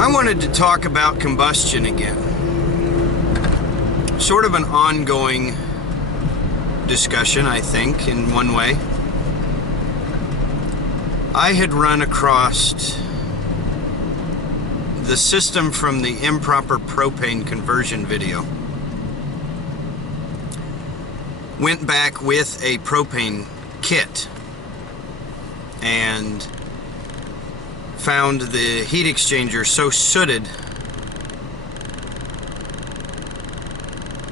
I wanted to talk about combustion again. Sort of an ongoing discussion, I think, in one way. I had run across the system from the improper propane conversion video. Went back with a propane kit and found the heat exchanger so sooted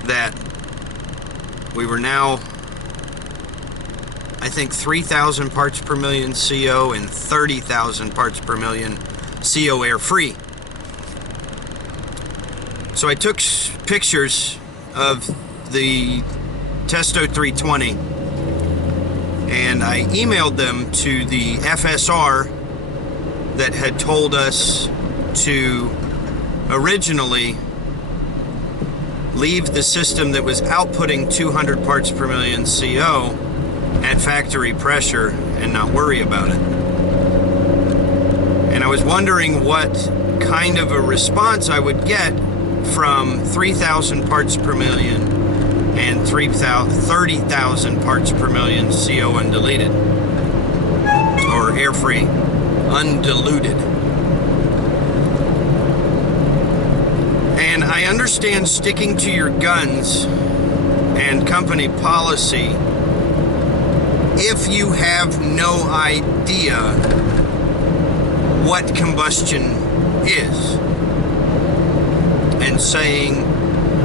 that we were now, I think, 3,000 parts per million CO and 30,000 parts per million CO air free. So I took pictures of the Testo 320 and I emailed them to the FSR that had told us to originally leave the system that was outputting 200 parts per million CO at factory pressure and not worry about it. And I was wondering what kind of a response I would get from 3,000 parts per million and 30,000 parts per million CO undeleted, or air free, undiluted. And I understand sticking to your guns and company policy if you have no idea what combustion is, and saying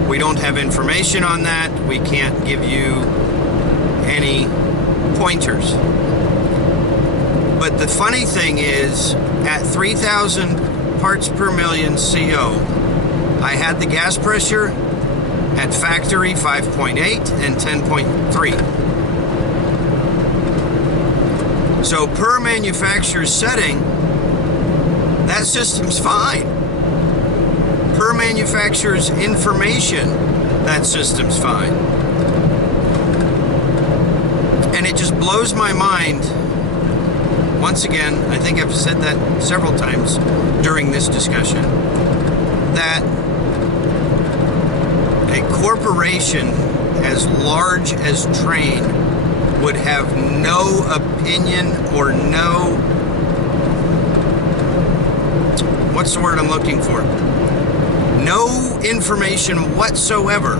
we don't have information on that, we can't give you any pointers. But the funny thing is, at 3,000 parts per million CO, I had the gas pressure at factory 5.8 and 10.3. So per manufacturer's setting, that system's fine. Per manufacturer's information, that system's fine. And it just blows my mind. Once again, I think I've said that several times during this discussion, that a corporation as large as Trane would have no opinion or no, what's the word I'm looking for? No information whatsoever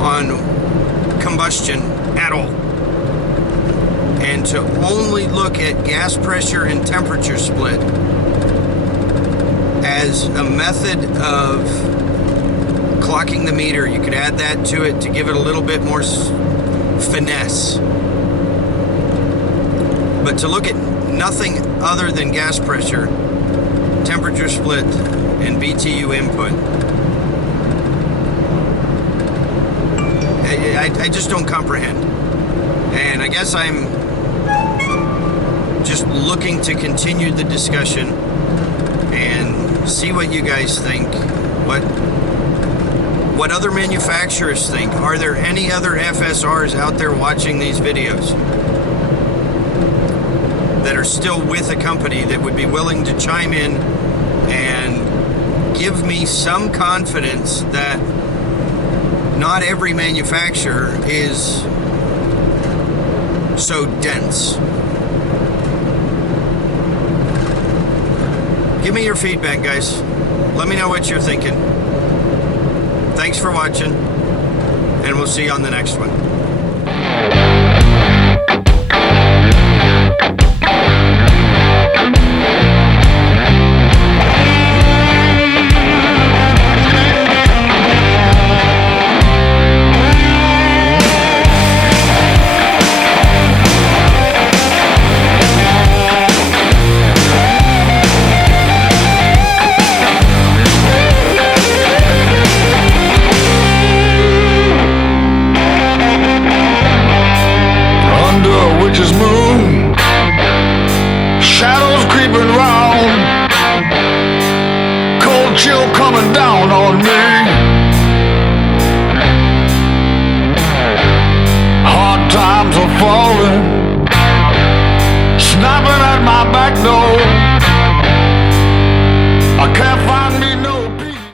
on combustion at all. And to only look at gas pressure and temperature split as a method of clocking the meter. You could add that to it to give it a little bit more finesse. But to look at nothing other than gas pressure, temperature split, and BTU input, I just don't comprehend. And I guess I'm just looking to continue the discussion and see what you guys think, what other manufacturers think. Are there any other FSRs out there watching these videos that are still with a company that would be willing to chime in and give me some confidence that not every manufacturer is so dense? Give me your feedback, guys. Let me know what you're thinking. Thanks for watching, and we'll see you on the next one.